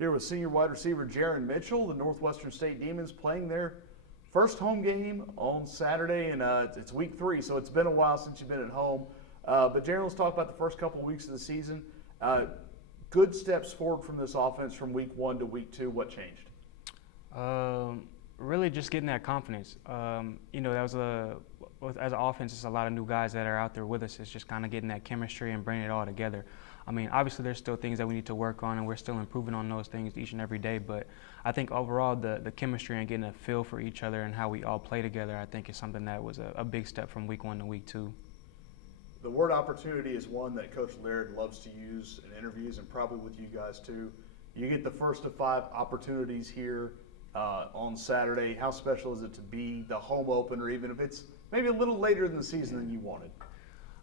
Here with senior wide receiver Jaren Mitchell, the Northwestern State Demons playing their first home game on Saturday, and it's week 3, so it's been a while since you've been at home. But Jaren, let's talk about the first couple of weeks of the season. Good steps forward from this offense from week 1 to week 2. What changed? Really just getting that confidence. As an offense, it's a lot of new guys that are out there with us. It's just kind of getting that chemistry and bringing it all together. I mean, obviously there's still things that we need to work on, and we're still improving on those things each and every day. But I think overall the chemistry and getting a feel for each other and how we all play together, I think is something that was a big step from week 1 to week 2. The word opportunity is one that Coach Laird loves to use in interviews, and probably with you guys too. You get the first of 5 opportunities here on Saturday. How special is it to be the home opener, even if it's maybe a little later in the season than you wanted?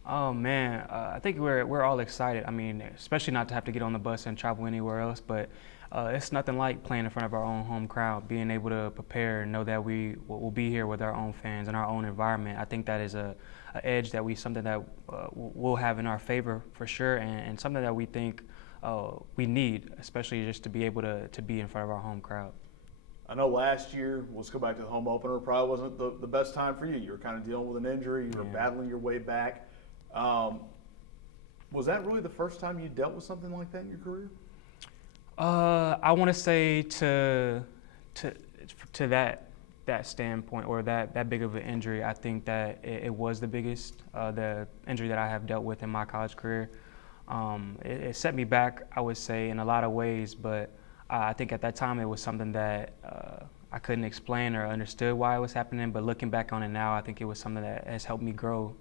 Oh man, I think we're all excited. I mean, especially not to have to get on the bus and travel anywhere else, but it's nothing like playing in front of our own home crowd, being able to prepare and know that we will be here with our own fans and our own environment. I think that is a edge that something that we'll have in our favor for sure, and something that we think we need, especially just to be able to be in front of our home crowd. I know last year, let's go back to the home opener, probably wasn't the best time for you. You were kind of dealing with an injury. You were battling your way back. Was that really the first time you dealt with something like that in your career? I want to say to that standpoint, or that big of an injury, I think that it was the biggest, the injury that I have dealt with in my college career. It set me back, I would say, in a lot of ways, but I think at that time it was something that I couldn't explain or understood why it was happening, but looking back on it now, I think it was something that has helped me grow,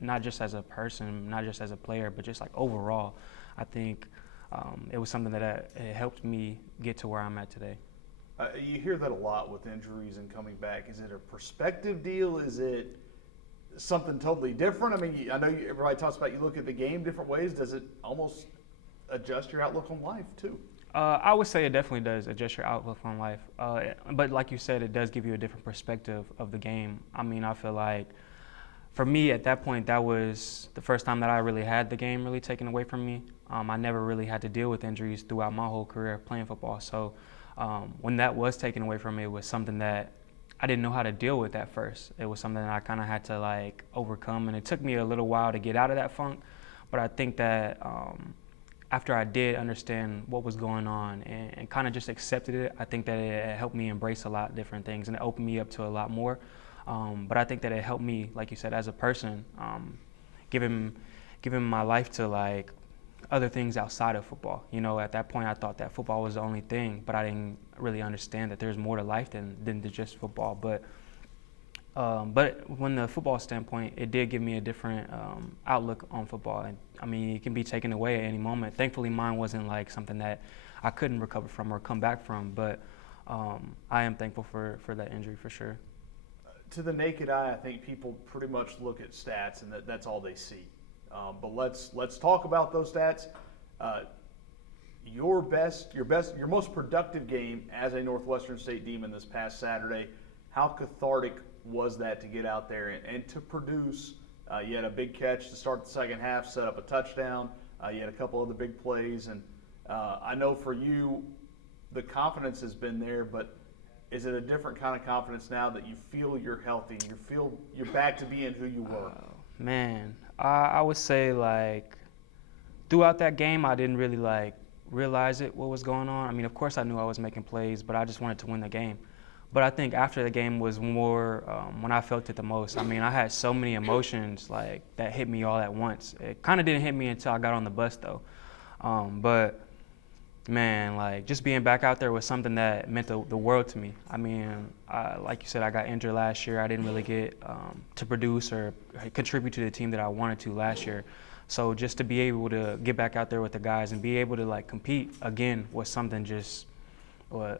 not just as a person, not just as a player, but just like overall. I think it was something that it helped me get to where I'm at today. You hear that a lot with injuries and coming back. Is it a perspective deal? Is it something totally different? I mean, I know everybody talks about you look at the game different ways. Does it almost adjust your outlook on life too? I would say it definitely does adjust your outlook on life. But like you said, it does give you a different perspective of the game. I mean, I feel like for me at that point, that was the first time that I really had the game really taken away from me. I never really had to deal with injuries throughout my whole career playing football. So when that was taken away from me, it was something that I didn't know how to deal with at first. It was something that I kind of had to like overcome, and it took me a little while to get out of that funk. But I think that after I did understand what was going on and kind of just accepted it, I think that it helped me embrace a lot of different things, and it opened me up to a lot more. But I think that it helped me, like you said, as a person, giving my life to like other things outside of football. You know, at that point I thought that football was the only thing, but I didn't really understand that there's more to life than just football. But when the football standpoint, it did give me a different outlook on football. And I mean, it can be taken away at any moment. Thankfully, mine wasn't like something that I couldn't recover from or come back from. But I am thankful for that injury for sure. To the naked eye, I think people pretty much look at stats and that's all they see. But let's talk about those stats. Your most productive game as a Northwestern State Demon this past Saturday. How cathartic was that to get out there and to produce? You had a big catch to start the second half, set up a touchdown. You had a couple other big plays, and I know for you, the confidence has been there. But is it a different kind of confidence now that you feel you're healthy, you feel you're back to being who you were? Man, I would say like throughout that game, I didn't really like realize what was going on. I mean, of course I knew I was making plays, but I just wanted to win the game. But I think after the game was more when I felt it the most. I mean, I had so many emotions like that hit me all at once. It kind of didn't hit me until I got on the bus though. But man, like just being back out there was something that meant the world to me. I mean, like you said, I got injured last year. I didn't really get to produce or contribute to the team that I wanted to last year. So just to be able to get back out there with the guys and be able to like compete again was something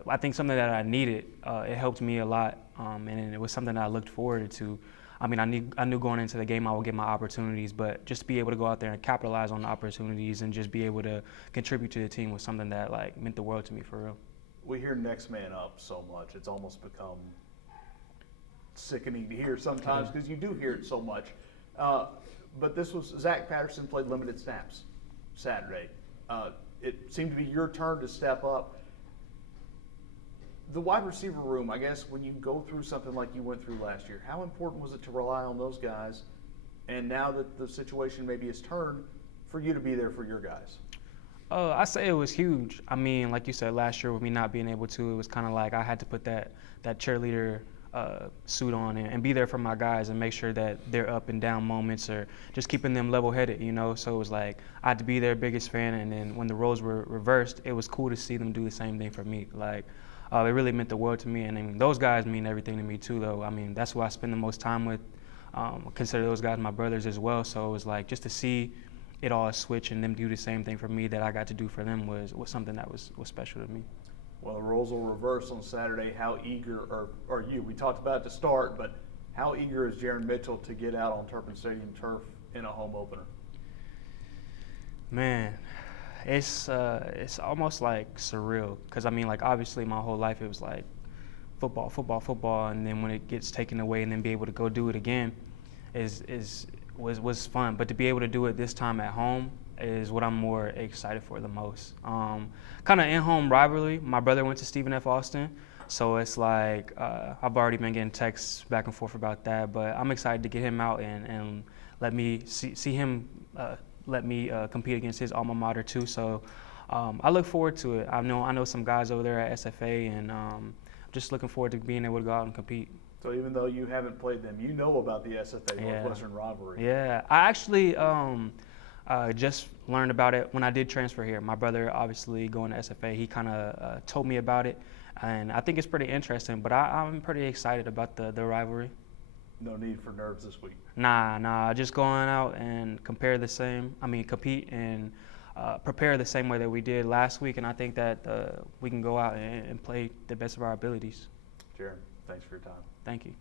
I think something that I needed. It helped me a lot, and it was something that I looked forward to. I mean, I knew going into the game I would get my opportunities, but just to be able to go out there and capitalize on the opportunities and just be able to contribute to the team was something that like meant the world to me for real. We hear next man up so much. It's almost become sickening to hear sometimes because you do hear it so much. But this was Zach Patterson played limited snaps Saturday. It seemed to be your turn to step up. The wide receiver room, I guess, when you go through something like you went through last year, how important was it to rely on those guys? And now that the situation maybe has turned, for you to be there for your guys? I say it was huge. I mean, like you said, last year with me not being able to, it was kind of like I had to put that cheerleader suit on and be there for my guys and make sure that their up and down moments or just keeping them level-headed, you know. So it was like I had to be their biggest fan, and then when the roles were reversed, it was cool to see them do the same thing for me. Like it really meant the world to me, and I mean, those guys mean everything to me too, though. I mean, that's who I spend the most time with. I consider those guys my brothers as well. So it was like just to see it all switch and them do the same thing for me that I got to do for them was something that was special to me. Well, the roles will reverse on Saturday. How eager are you? We talked about it to start, but how eager is Jaren Mitchell to get out on Turpin Stadium turf in a home opener? Man, it's almost like surreal because I mean, like obviously my whole life it was like football, football, football, and then when it gets taken away and then be able to go do it again was fun. But to be able to do it this time at home is what I'm more excited for the most. Kind of in-home rivalry. My brother went to Stephen F. Austin, so it's like I've already been getting texts back and forth about that. But I'm excited to get him out and let me see him let me compete against his alma mater too. So I look forward to it. I know some guys over there at SFA, and just looking forward to being able to go out and compete. So even though you haven't played them, you know about the SFA Northwestern rivalry. Yeah, I actually just learned about it when I did transfer here. My brother, obviously going to SFA, he kind of told me about it, and I think it's pretty interesting. But I'm pretty excited about the rivalry. No need for nerves this week. Nah, just going out and compete and prepare the same way that we did last week, and I think that we can go out and play the best of our abilities. Jaren, thanks for your time. Thank you.